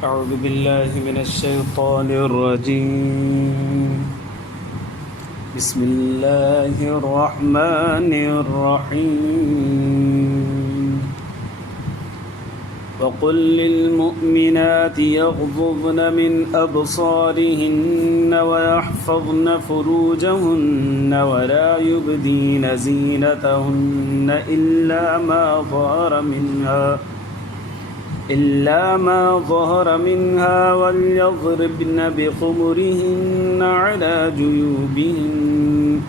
أعوذ بالله من الشيطان الرجيم. بسم الله الرحمن الرحيم. وقل للمؤمنات يغضضن من أبصارهن ويحفظن فروجهن ولا يبدين زينتهن إلا ما ظهر منها وليضربن بخمرهن على جيوبهن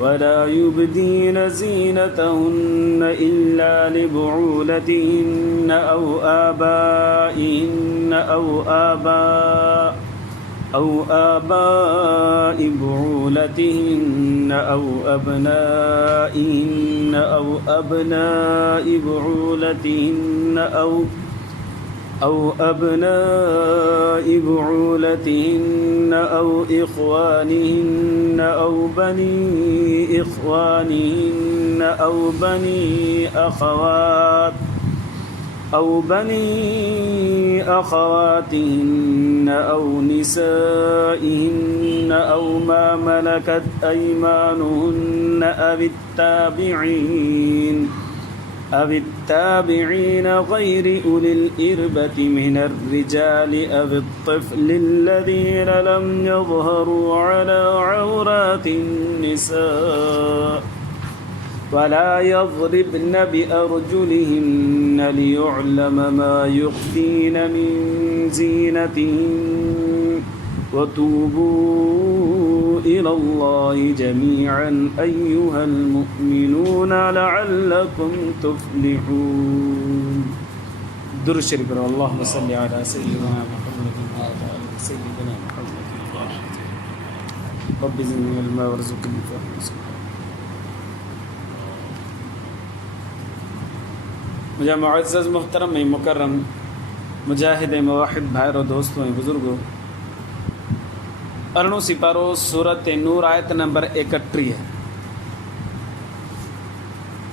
ولا يبدين زينتهن إلا لبعولتهن أو آبائهن أو آباء بعولتهن أو أبنائهن أو أبناء بعولتهن أو أبناء بعولتهن أو إخوانهن أو بني إخوانهن أو بني أخواتهن أو نسائهن أو ما ملكت أيمانهن أو التابعين غير أولي الإربة من الرجال أو الطفل الذين لم يظهروا على عورات النساء ولا يضربن بأرجلهن ليعلم ما يخفين من زينتهن وتوبوا إلى الله جميعا أيها المؤمنون لعلكم تفلحون. درود شريف. اللهم صل على سيدنا محمد وعلى آل سيدنا محمد. رب زدني علما وارزقني فهما. मुझे मुअज़्ज़ज़ मुहतरम मुकर्रम मुजाहिद मवाहिद भाई और दोस्तों बुज़ुर्गों, अरणो सिपारो सूरत नूर आयत नंबर 31 है।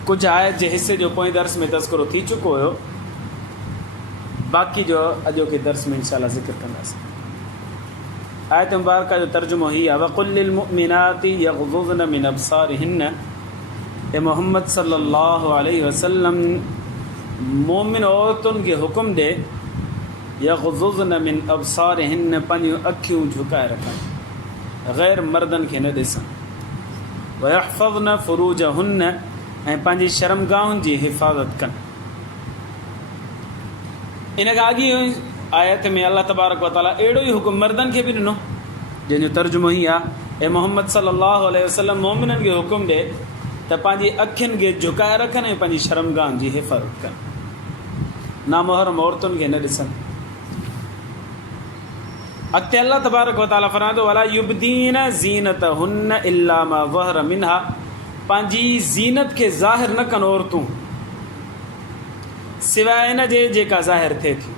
कुछ आयत जे हिस्से जो पोएं दर्स में तज़किरो थी चुको हो, बाक़ी जो अॼो के दर्स में इंशाअल्लाह ज़िक्र कंदासीं। आयत मुबारक जो तर्जुमो ही आहे वक़ुल लिल मुमिनाति यग़ज़ुज़्न मिन अब्सारिहिन्न। ए मोहम्मद सल्लल्लाहु अलैहि वसल्लम मोमिन औरतुनि खे हुकुम ॾे यग़ज़ुज़्न मिन अब्सारिहिन्न, पंहिंजूं अखियूं झुकाए रखनि, ग़ैर मर्दनि खे न ॾिसनि। वयहफ़ज़्न फ़ुरूजहुन्न, ऐं पंहिंजी शर्मगाहुनि जी हिफ़ाज़त कनि। इन खां अॻी आयत में अल्लाह तबारक व तआला अहिड़ो ई हुकुम मर्दनि खे बि ॾिनो, जंहिंजो तर्जुमो ही आहे ए मोहम्मद सल्लल्लाहु अलैहि वसल्लम मोमिननि खे हुकुम ॾे त पंहिंजी अखियुनि खे झुकाए रखनि ऐं पंहिंजी शर्मगाहुनि जी हिफ़ाज़त कनि, नामोहरम औरतुनि खे न ॾिसनि। अॻिते अल्लाह तबारक व तआला फरमाए थो वला युबदीन ज़ीनतहुन्न इल्ला मा ज़हर मिन्हा, पंहिंजी ज़ीनत खे ज़ाहिर न कनि औरतूं सिवाइ इन जे जेका ज़ाहिर थिए थी।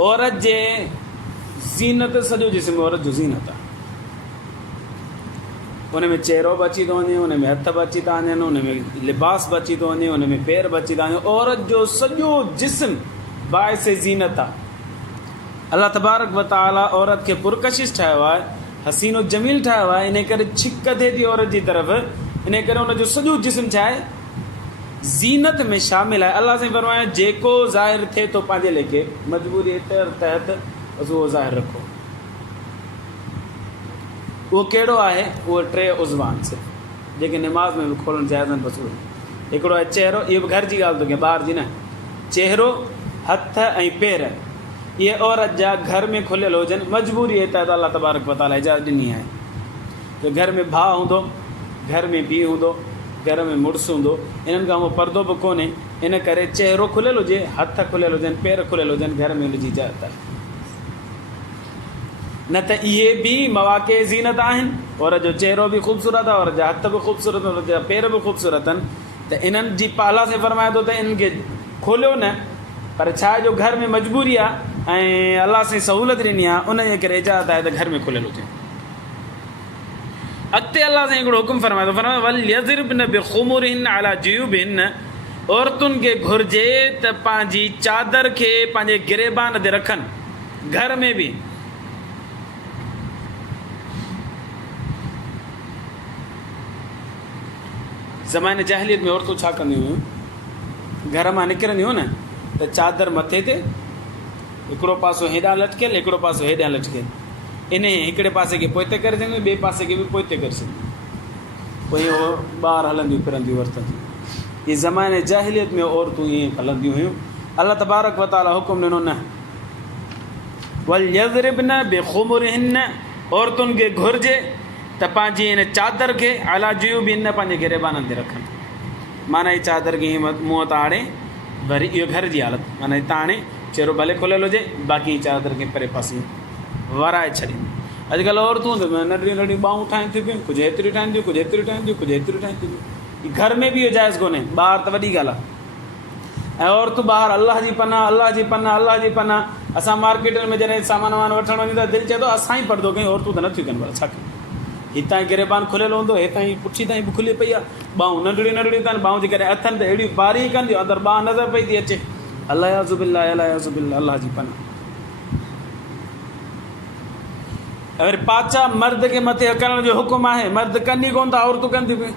औरत जे ज़ीनत सॼो जिस्म औरत जो ज़ीनत आहे। उन में चेहरो बि अची थो वञे, उन में हथ बि अची था वञनि, उन में लिबास बि अची थो वञे, उन में पेर बि अची था वञे। औरत जो सॼो जिस्म बाइस ज़ीनत आहे। अल्लाह तबारक व तआला औरत खे पुरकशिश ठाहियो आहे, हसीनो जमील ठाहियो आहे। इन करे छिक थिए थी औरत जी तरफ़, इन करे उनजो सॼो जिस्म छा आहे ज़ीनत में शामिल आहे। अल्लाह साईं फरमाया जेको ज़ाहिर थिए थो पंहिंजे लेखे मजबूरी तहत बसि उहो ज़ाहिर रखो। उहो कहिड़ो आहे? उहो 3 उज़वान सिर्फ़ु जेके निमाज़ में बि खोलणु जाइज़ आहिनि। बसि उहो हिकिड़ो आहे चेहरो, इहो बि घर जी ॻाल्हि थो कयां, ॿाहिर जी न। चेहरो, हथ ऐं पेर, इहे औरत जा घर में खुलियल हुजनि। मजबूरी त अल्लाह तबारक व तआला इजाज़त ॾिनी आहे त घर में भाउ हूंदो, घर में पीउ हूंदो, घर में मुड़ुसु हूंदो, इन्हनि खां उहो पर्दो बि कोन्हे। इन करे चेहरो खुलियल हुजे, हथ खुलियल हुजनि, पेर खुलियल हुजनि, घर में हुनजी इजाज़त आहे। न त इहे बि मवाक़े ज़ीनत आहिनि। औरत जो चेहरो बि ख़ूबसूरत आहे, औरत जा हथ बि ख़ूबसूरत आहिनि, औरत जा पेर बि ख़ूबसूरत आहिनि। त इन्हनि जी अल्लाह से फरमाए थो त इन्हनि खे खोलियो न, पर छा आहे जो घर में मजबूरी आहे ऐं अल्लाह से सहूलत ॾिनी आहे, उन जे करे इजाज़त आहे त घर में खुलियल हुजे। अॻिते अल्लाह सां हिकिड़ो हुकुम फरमाए थो, फरमाए वल यज़रिबन बिख़ुमुरिहिन अला जुयूबिहिन, औरतुनि खे घुरिजे त पंहिंजी चादर खे पंहिंजे गिरेबान ते रखनि। घर में बि ज़माने जाहिलियत में औरतूं छा कंदियूं हुयूं, घर मां निकिरंदियूं न त चादर मथे ते हिकिड़ो पासो हेॾां लटकियल, हिकिड़ो पासो हेॾां लटकियल, इन हिकिड़े पासे खे पोइ ते करे छॾींदियूं, ॿिए पासे खे बि पोइ ते करे छॾींदियूं, पोइ ॿाहिरि हलंदियूं फिरंदियूं औरतूं। ये ज़माने जाहिलियत में औरतूं ईअं हलंदियूं हुयूं। अल्लाह तबारक व तआला हुकुम ॾिनो न वल यज़रिबन बिख़ुमुरिहिन, औरतुनि खे घुरिजे त पंहिंजी हिन चादर खे अला जुयूबिहिन पंहिंजे गिरेबाननि ते रखनि। माना हीअ चादर खे हीअं मुंहं तां आणे, वरी इहो घर जी हालत, माना हितां हाणे चहिरो भले खुलियल हुजे, बाक़ी चादर खे परे पासे वराए छॾीनि। अॼुकल्ह औरतूं त नंढियूं नंढियूं ॿाहूं ठाहिनि थियूं पियूं, कुझु हेतिरियूं ठाहिनि थियूं, कुझु हेतिरियूं ठाहिनि थियूं, कुझु हेतिरियूं ठाहिनि थियूं। घर में बि इहो जाइज़ कोन्हे, ॿाहिरि त वॾी ॻाल्हि आहे। ऐं औरतूं ॿाहिरि अलाह जी पनाह, अलाह जी पनाह, अलाह जी पनाह। असां मार्केटनि में जॾहिं सामान वामान वठणु वञूं था, दिलि चए थो असां ई पर्दो कयूं, औरतूं त नथियूं कनि। भला छा कयूं, हितां ई गिरेबान खुलियल हूंदो, हितां ई पुठी ताईं बि खुली पई आहे, ॿाहूं नंढड़ियूं नंढड़ियूं अथनि, ॿाहूं जे करे अथनि त अहिड़ियूं बारीक कंदियूं, अंदरि ॿाह नज़र पई थी अचे। अलाह ज़ुबिल्ला, अलाह ज़ुबिल्ला, अलाह जी पनाह। वरी पाचा मर्द खे मथे करण जो हुकुम आहे, मर्द कनि ई कोन था, औरतूं कनि थियूं पियूं।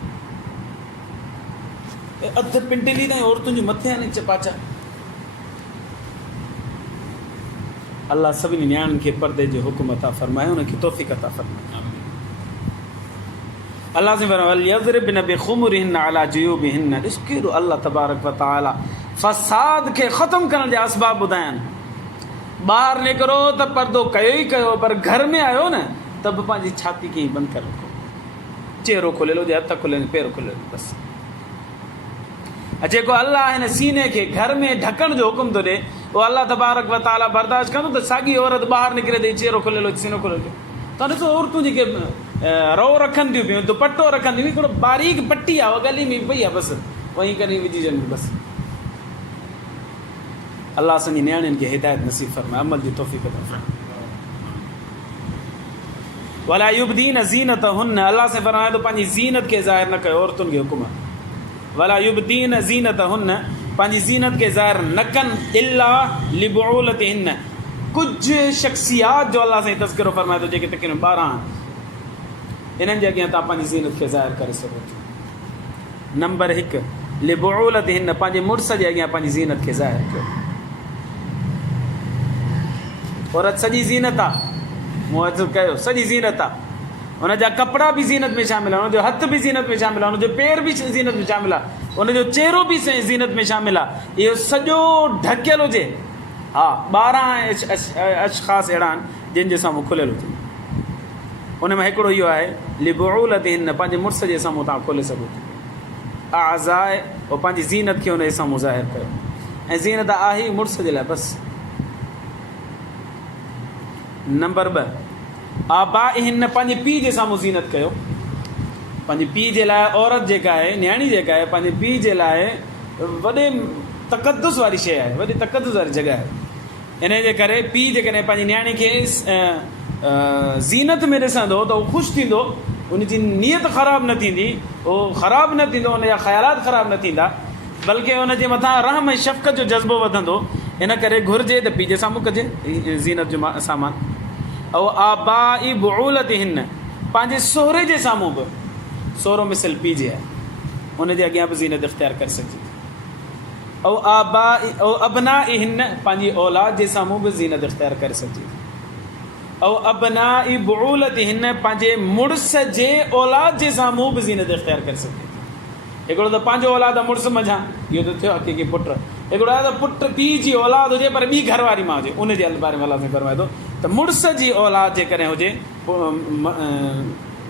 अधु पिंडली ताईं औरतुनि जे मथे आहिनि पाचा। अल्लाह सभिनी नियाणियुनि खे पर्दे जो हुकुम अता फरमाए, उनखे तौफ़ीक़ अता फरमाए। अल्लाह से फरमाए यज़रिबन बिख़ुमुरिहिन अला जुयूबिहिन। ॾिस केॾो अल्लाह तबारक व तआला फ़साद खे ख़तमु करण जा असबाब ॿुधाइनि। ॿाहिरि निकिरो त पर्दो कयो ई कयो, पर घर में आयो न त बि पंहिंजी छाती खे ई बंदि करे रखो, चहिरो खुलियल हुजे, हथ खुलियल, पेर खुलियल, बसि। जेको अल्लाह हिन सीने खे घर में ढकण जो हुकुम थो ॾिए, उहो अल्लाह तबारक व तआला बर्दाश्त कंदो त साॻी औरत ॿाहिरि निकिरे त चहिरो खुलियल हुजे, सीनो खुलियल हुजे। तव्हां ॾिसो औरतूं जेके रओ रखनि थियूं पियूं, दुपटो रखनि थियूं, हिकिड़ो बारीक पटी आहे, गली में पई आहे, बसि वहीं करे विझी ॾियनि, बसि। अल्लाह असांजी नियाणियुनि खे हिदायत नसीब फरमाए, अमल जी तौफ़ीक़ अता फरमाए। वला युबदीन ज़ीनतहुन्न, अल्लाह से फरमाए थो पंहिंजी ज़ीनत खे ज़ाहिर न कयो, औरतुनि खे हुकुम आहे। वला युबदीन ज़ीनतहुन्न, पंहिंजी ज़ीनत खे ज़ाहिर न कनि, इल्ला लिबुउलतिहिन्न, कुझु शख़्सियात जो अल्लाह साईं तज़किरो फरमाए थो, जेके तकिन 12 इन्हनि जे अॻियां तव्हां पंहिंजी ज़ीनत खे ज़ाहिर करे सघो था। नंबर 1, लिबुउलतिहिन्न, पंहिंजे मुड़ुस जे अॻियां पंहिंजी ज़ीनत खे ज़ाहिर कयो। औरत सॼी ज़ीनत आहे, मुअज़्ज़ज़ कयो, सॼी ज़ीनत आहे। हुनजा कपिड़ा बि ज़ीनत में शामिल आहे, हुनजो हथ बि ज़ीनत में शामिल आहे, हुनजो पेर बि ज़ीनत में शामिल आहे, हुनजो चहिरो बि ज़ीनत में शामिल आहे। इहो सॼो ढकियल हुजे। हा, 12 अशख़ास अहिड़ा आहिनि जिन जे साम्हूं खुलियल हुजे। उन में हिकिड़ो इहो आहे लिबुउलतिहिन्न, पंहिंजे मुड़ुस जे साम्हूं तव्हां खोले सघो था। आज़ाए, उहो पंहिंजी ज़ीनत खे हुनजे साम्हूं ज़ाहिर कयो, ऐं ज़ीनत आहे ई मुड़ुस जे लाइ, बसि। नंबर 2, आबाइहिन्न, पंहिंजे पीउ जे साम्हूं ज़ीनत कयो। पंहिंजे पीउ जे लाइ औरत जेका आहे, न्याणी जेका आहे, पंहिंजे पीउ जे लाइ वॾे तक़दुस वारी शइ आहे, वॾी तक़दुस वारी जॻह आहे। इन जे करे पीउ जेकॾहिं पंहिंजी न्याणी खे ज़ीनत में ॾिसंदो त उहो ख़ुशि थींदो, उनजी नीयत ख़राबु न थींदी, उहो ख़राबु न थींदो, उनजा ख़्यालात ख़राबु न थींदा, बल्कि उनजे मथां रहम ऐं शफ़क़त जो जज़्बो वधंदो। इन करे घुरिजे त पीउ जे साम्हूं कजे ज़ीनत जो सामान। ऐं आबाई बुउलतिहिन्न, पंहिंजे सोहरे जे साम्हूं बि, सोहरो मिसल पीउ जे आहे, उनजे अॻियां बि ज़ीनत इख़्तियार करे सघिजे। ऐं अबनाइहिन्न, पंहिंजी औलाद जे साम्हूं बि ज़ीनत इख़्तियार करे सघिजे। ऐं अबनाई बुउलतिहिन्न, पंहिंजे मुड़ुस जे औलाद जे साम्हूं बि ज़ीनत इख़्तियार करे सघिजे। हिकिड़ो त पंहिंजो औलाद मुड़ुस मंझां, इहो त थियो हक़ीक़ी पुटु। हिकिड़ो आहे त पुटु पीउ जी औलाद हुजे पर ॿी घरवारी मां हुजे, उनजे बारे में अल्लाह साईं फरमाए थो त मुड़ुस जी औलाद जेकॾहिं हुजे,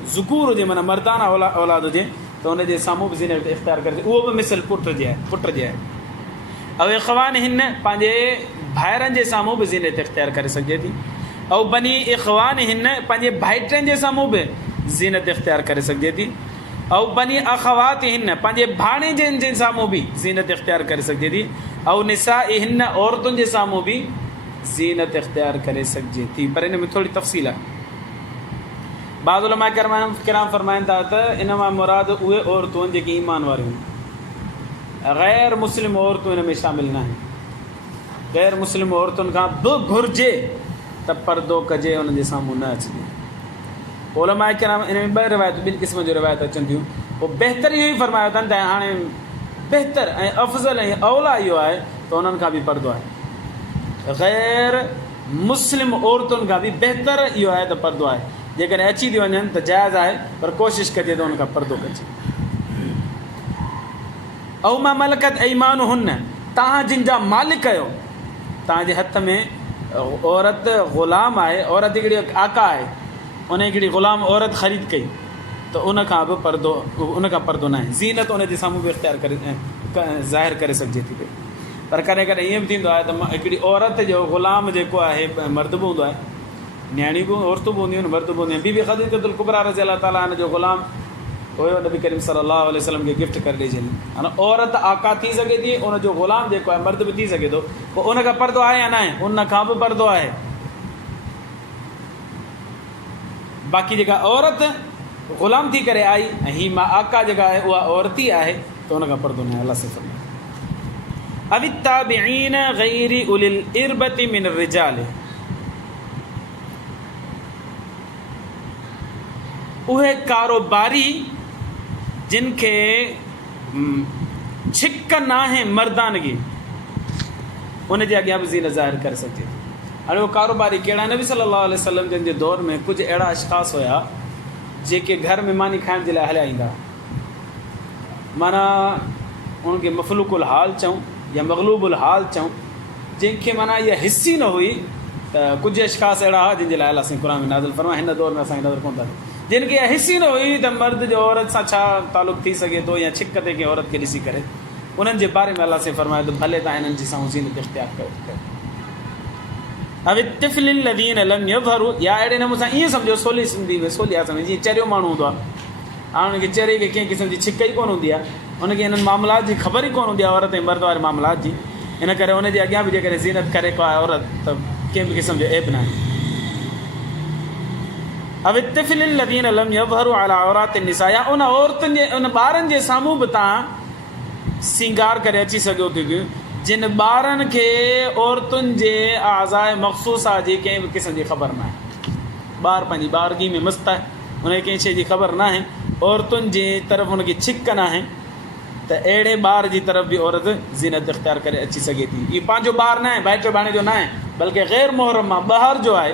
ज़ुकूर हुजे, माना मर्दाना औलाद हुजे, त उनजे साम्हूं बि ज़ीनत इख़्तियार करे, उहो बि मिसल पुट जे आहे। ऐं इख़वानिहिन्न, पंहिंजे भाइरनि जे साम्हूं बि ज़ीनत इख़्तियार करे सघिजे थी। ऐं बनी इख़वानिहिन्न, पंहिंजे भाइटनि जे साम्हूं बि ज़ीनत इख़्तियार करे सघिजे थी। ऐं बनी अख़वातिहिन्न, पंहिंजे भाणेजनि जे साम्हूं बि ज़ीनत इख़्तियार करे सघिजे थी। ऐं निसाइहिन्न, औरतुनि जे साम्हूं बि ज़ीनत इख़्तियार करे सघिजे थी। पर इन में थोरी तफ़सील आहे। बाज़ उलमा किराम फरमाइनि था त इन मां मुराद उहे औरतूं जेके ईमान वारियूं, गैर मुस्लिम औरतूं हिन में शामिल न आहिनि। गैर मुस्लिम औरतुनि खां बि घुरिजे त पर्दो कजे, उन्हनि जे साम्हूं न अचिजे। उलमा किराम इन में 2 रिवायत, 2 क़िस्म जूं रिवायत अचनि थियूं। पोइ बहितर इहो ई फरमायो अथनि त हाणे बहितर ऐं अफ़ज़ल ऐं औला इहो आहे त उन्हनि खां बि पर्दो आहे। गैर मुस्लिम औरतुनि खां बि बहितर इहो आहे त पर्दो आहे। जेकॾहिं अची थी वञनि त जाइज़ आहे, पर कोशिशि कजे त उन खां पर्दो कजे। ऐं मां मलकत ऐमान हुन, तव्हां जिन जा मालिक आहियो, तव्हांजे हथ में औरत ग़ुलाम आहे, औरत हिकिड़ी आका आहे, उन हिकिड़ी ग़ुलाम औरत ख़रीद कई त उन खां बि पर्दो, उन खां पर्दो न आहे। ज़ीनत उन जे साम्हूं बि इख़्तियार करे ज़ाहिर करे सघिजे थी पई। पर कॾहिं कॾहिं ईअं बि थींदो आहे त हिकिड़ी औरत जो ग़ुलाम जेको आहे मर्द बि हूंदो आहे, न्याणियूं बि औरतूं बि हूंदियूं आहिनि, मर्द बि हूंदियूं आहिनि। बीबी ख़दीजतुल कुबरा रज़ी अल्लाह ताला अन्हा जो ग़ुलाम हुयो, नबी करीम सल्लल्लाहु अलैहि वसल्लम खे गिफ्ट करे ॾिजनि। हाणे औरत आका थी सघे थी, उनजो ग़ुलाम जेको आहे मर्द बि थी सघे थो, पोइ उन खां पर्दो आहे या न आहे? उन खां बि पर्दो आहे। बाक़ी जेका औरत ग़ुलाम थी करे आई ऐं हीअ मां आका जेका आहे उहा औरत ई आहे त उन खां पर्दो न आहे। अल्लाह से फरमाए अवित्ताबिईन गैरि उलिल इरबति मिन रिजाल, उहे कारोबारी जिन खे छिक न आहे मर्दानगी, उन जे अॻियां बि ज़ीनत ज़ाहिर करे सघिजे थी। हाणे उहो कारोबारी कहिड़ा? नबी सल्लल्लाहु अलैहि वसल्लम जिन जे दौर में कुझु अहिड़ा अशख़ास हुया जेके घर में मानी खाइण जे लाइ हलिया ईंदा, माना उनखे मफ़लूकुल हाल चऊं या मग़लूबुल हाल चऊं, जंहिंखे माना इहा हिस्सी न हुई। त कुझु अशख़ास अहिड़ा हुआ जिन जे लाइ अलाह साईं क़ुरान में नाज़िल फरमाए, हिन दौर में असांखे नज़र कोन था, जिन खे हिस्सी न हुई त मर्द जो औरत सां छा तालुक़ु थी सघे थो या छिक ते कंहिं औरत खे ॾिसी करे, उन्हनि जे बारे में अलाह साईं फरमाए त भले तव्हां हिननि जी साम्हूं ज़ीनत इख़्तियार कयो। अवी तिफ़लिल लज़ीन लम यज़हरु, या अहिड़े नमूने सां ईअं सम्झो, सोली सिंधी में सोली आहे सम्झ, जीअं चरियो माण्हू हूंदो आहे। हाणे हुनखे चेहरे खे कंहिं क़िस्म जी छिक ई कोन हूंदी आहे, हुनखे हिननि मामलात जी ख़बर ई कोन हूंदी आहे, औरत ऐं मर्द वारे मामलात जी। इन करे हुनजे अॻियां बि जेकॾहिं ज़ीनत करे को आहे औरत त कंहिं बि क़िस्म जो ऐब न आहे। अवी तिफ़लिल लज़ीन लम यज़हरु अला औरात निसा, या उन औरतुनि जे उन ॿारनि जे साम्हूं बि तव्हां सींगार करे अची सघो थियूं, जिन ॿारनि खे औरतुनि जे आज़ाए मख़सूसा जी कंहिं बि क़िस्म जी ख़बर न आहे। ॿार पंहिंजी ॿारगी में मस्तु आहे, हुनखे कंहिं शइ जी ख़बर न आहे, औरतुनि जे तरफ़ हुनखे छिक न आहे, त अहिड़े ॿार जी तरफ़ बि औरत ज़ीनत इख़्तियार करे अची सघे थी। इहो पंहिंजो ॿारु न आहे, भाइटो भाणे जो न आहे, बल्कि ग़ैर मुहर्रम आहे, ॿाहिरि जो आहे,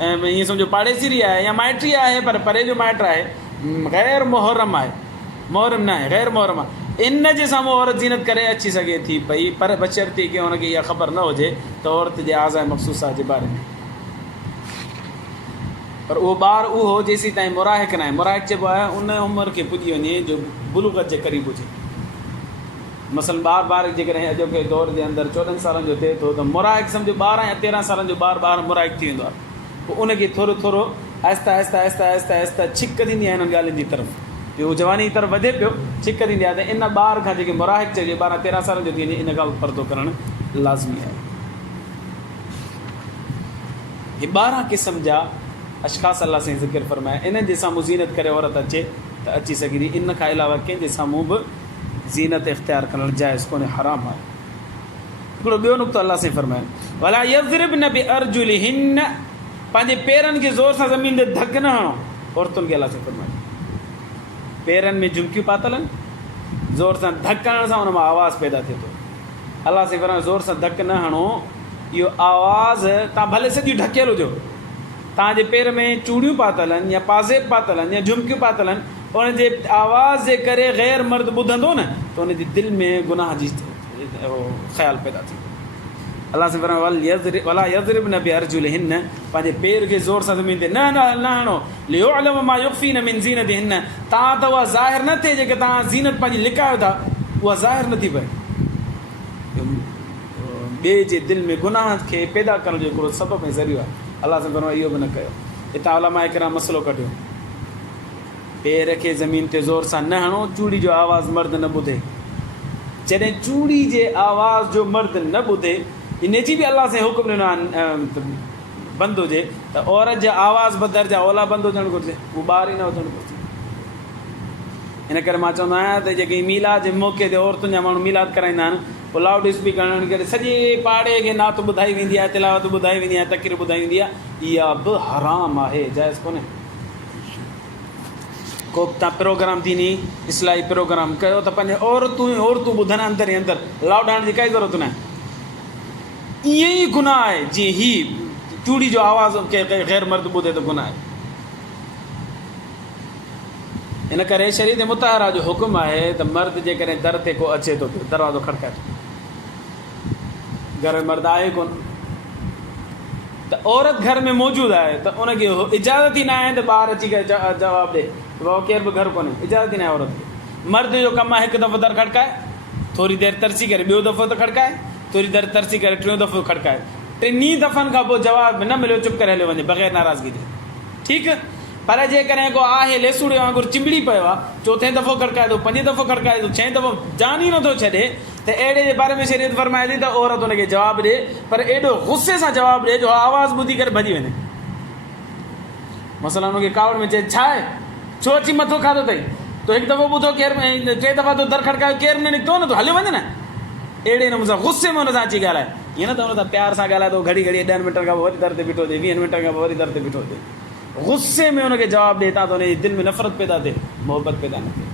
ईअं सम्झो पाड़ेसिरी आहे या माइटी आहे, पर परे जो माइट आहे, ग़ैर मुहर्रम आहे, मुहर्रम न आहे, ग़ैर मुहर्रम आहे। इन जे साम्हूं औरत ज़ीनत करे अची सघे थी पई, पर बशर्ते की हुनखे इहा ख़बर न हुजे त औरत जे आज़ाए मख़सूसा जे बारे में। पर उहो ॿारु उहो जेसीं ताईं मुराहिक न आहे, मुराहिक चइबो आहे उन उमिरि खे पुॼी वञे जो बुलूगत जे क़रीब हुजे। मसलन ॿार जेकॾहिं अॼोके दौर जे अंदरि 14 सालनि जो थिए थो त मुराहिक सम्झो 12 या 13 सालनि जो ॿारु मुराहिक थी वेंदो आहे। पोइ उनखे थोरो थोरो आहिस्ता आहिस्ता आहिस्ता आहिस्ता आहिस्ता छिक थींदी आहे हिननि ॻाल्हियुनि जी तरफ़, उहो जवानी जी तरफ़ वधे पियो, छिक थींदी आहे, त इन ॿार खां जेके मुराहिक चइजे 12-13 सालनि जो थी वञे, इन खां पर्दो करणु लाज़मी आहे। हे 12 क़िस्म जा अशख़ास अल्लाह साईं ज़िक्र फरमाए, इन्हनि जे साम्हूं ज़ीनत करे औरत अचे त अची सघे थी। इन खां अलावा कंहिंजे साम्हूं बि ज़ीनत इख़्तियार करणु जाइज़ कोन्हे, हराम आहे। हिकिड़ो ॿियो नुक़्तो अल्लाह साईं फरमाए, वला यज़रिबन बिअरजुलिहिन, पंहिंजे पेरनि खे ज़ोर सां ज़मीन ते धक न हणो। औरतुनि खे अल्लाह साईं फरमाए पेरनि में झुमकियूं पातल आहिनि, ज़ोर सां धक हणण सां हुन मां आवाज़ु पैदा थिए थो। अल्लाह साईं फरमाए ज़ोर सां धक न हणो, इहो आवाज़ु तव्हां भले सॼी ढकियल हुजो, तव्हांजे पेर में चूड़ियूं पातल आहिनि या पाज़ेब पातल आहिनि या झुमकियूं पातल आहिनि, उनजे आवाज़ जे करे ग़ैर मर्द ॿुधंदो न त उनजे दिलि में गुनाह जी ख़्यालु पैदा थींदो। अल्लाह साईं फरमाए वला यज़रिबन बिअरजुलिहिन, पंहिंजे पेर खे ज़ोर सां ज़मीन ते न हणो, लियुअलम मा युख़फ़ीन मिन ज़ीनतिहिन, तव्हां त उहा ज़ाहिर न थिए जेके तव्हां ज़ीनत पंहिंजी लिकायो था, उहा ज़ाहिर नथी पए। ॿिए जे दिलि में गुनाह खे पैदा करण जो हिकिड़ो सबबु ऐं ज़रियो आहे। अल्लाह साईं फरमाए इहो बि न कयो। हितां उलमा किराम मसइलो कढियो, पेर खे ज़मीन ते ज़ोर सां न हणो, चूड़ी जो आवाज़ु मर्द न ॿुधे। जॾहिं चूड़ी जे आवाज़ जो मर्द न ॿुधे, इन जी बि अल्लाह साईं हुकुम ॾिनो आहे बंदि हुजे, त औरत जा आवाज़ बदर जा ओला बंदि हुजणु घुरिजे, उहो ॿार ई न हुजणु घुरिजे। इन करे मां चवंदो आहियां त जेके मीलाद जे मौक़े ते औरतुनि जा माण्हू मीलाद कराईंदा आहिनि पोइ लाउड स्पीकर करे सॼे पाड़े खे नात ॿुधाई वेंदी आहे, तिलावत ॿुधाई वेंदी आहे, तक़रीर ॿुधाई वेंदी आहे, इहा बि हराम आहे, जाइज़ कोन्हे। को बि तव्हां प्रोग्राम थींदी इस्लाही प्रोग्राम कयो त पंहिंजे औरतूं ॿुधनि अंदरि ई अंदरि, लाउड हणण जी काई ज़रूरत न आहे। ईअं ई गुनाह आहे जीअं ही चूड़ी जो आवाज़ु के ग़ैर मर्द ॿुधे त गुनाह आहे। इन करे शरीयत मुताहरा जो हुकुम आहे त मर्द जेकॾहिं दर ते को अचे थो पियो, दरवाज़ो खड़काए थो, घर में मर्द आहे कोन, त औरत घर में मौजूदु आहे त उनखे इजाज़त ई न आहे त ॿार अची करे जवाबु ॾे बाबा केर बि घर कोन्हे, इजाज़त ई न आहे औरत खे। मर्द जो कमु आहे हिकु दफ़ो दर खड़काए, थोरी देरि तरसी करे ॿियो दफ़ो त खड़काए, थोरी देरि तरसी करे टियों दफ़ो खड़काए, टिनी दफ़नि खां पोइ जवाबु न मिलियो चुप करे हलियो वञे बग़ैर नाराज़गी जे, ठीकु। पर जेकॾहिं को आहे लेसूड़े वांगुरु चिंबड़ी पियो आहे, चोथे दफ़ो खड़काए थो, पंजे दफ़ो खड़काए थो, छहें दफ़ो जान ई नथो छॾे, त अहिड़े जे बारे में शरीयत फरमाए थी त औरत हुनखे जवाबु ॾे, पर एॾो गुस्से सां जवाबु ॾे जो आवाज़ु ॿुधी करे भॼी वञे। मसइला हुनखे कावड़ में चए छा आहे, छो अची मथो खाधो अथई, तो हिकु दफ़ो ॿुधो केरु, टे दफ़ा तो दर खड़कायो केरु न निकितो न, तो हलियो वञे न, अहिड़े नमूने सां गुस्से में हुन सां अची ॻाल्हाए। ईअं न त हुन सां प्यार सां ॻाल्हाए थो, घड़ी घड़ी 10 मिंट खां पोइ वरी दर ते बीठो थिए, 20 मिंट खां पोइ वरी दर ते बीठो थिए, गुस्से में हुनखे जवाबु ॾे था त हुनजे दिलि में नफ़रत पैदा थिए, मोहबत पैदा न थिए।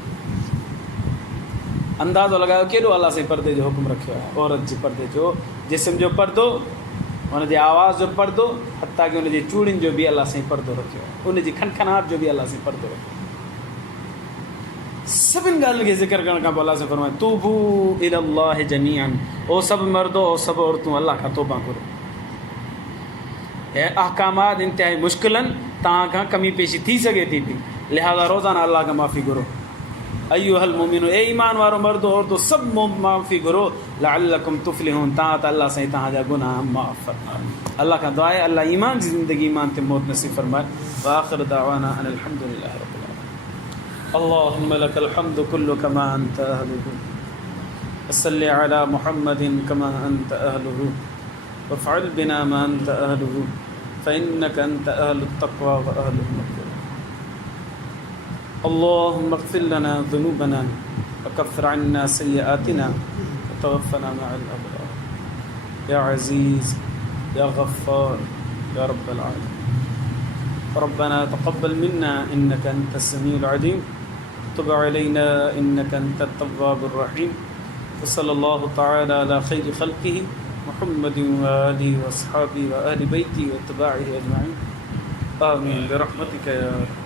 अंदाज़ो लॻायो केॾो अलाह साईं परदे जो हुकुम रखियो आहे, औरत जे परदे जो, जिस्म जो पर्दो, हुनजे आवाज़ जो पर्दो, हता की हुनजी चूड़ियुनि जो बि अलाह साईं पर्दो रखियो आहे, हुनजी खनखनाहट जो बि अलाह साईं पर्दो रखियो आहे। सभिनि ॻाल्हियुनि खे ज़िक्र करण खां पोइ अलाह साईं फरमाए तूबू इलल्लाहि जमीअन, ओ सभु मर्दो ओ सभु औरतूं अलाह खां तौबा करो। ऐं अहकामात इंतिहाई मुश्किलनि तव्हां खां कमी पेशी थी सघे थी पई, लिहाज़ा रोज़ाना अलाह खां माफ़ी घुरो। अय्युहल मुमिनून, ए ईमान वारो मर्दो औरतो सभु माफ़ी घुरो, लअल्लकुम तुफ़्लिहून, तव्हां त अलाह साईं तव्हांजा गुनाह माफ़ फरमाए। अलाह खां दुआ आहे अलाह ईमान जी ज़िंदगी ईमान ते मौत नसीब फरमाए। व आख़िर दावाना अनिल हम्दुलिल्लाहि रब्बिल आलमीन। अल्लाहुम्मा लकल हम्दु कुल्लु कमा अंत अहलुहु, वसल्लि अला मुहम्मदिन कमा अंत अहलुहु, वफ़अल बिना मा अंत अहलुहु, फ़इन्नका अंत अहलुत तक़वा व अहलुल मग़फ़िरह। اللهم اغفر لنا ذنوبنا وكفر عنا سيئاتنا وتوفنا مع الأبرار يا عزيز يا غفار يا رب العالمين. ربنا تقبل منا إنك أنت السميع العليم، تب علينا إنك أنت التواب الرحيم. وصلى الله تعالى على خير خلقه محمد وآله وأصحابه وأهل بيته واتباعه أجمعين. آمين برحمتك يا رب.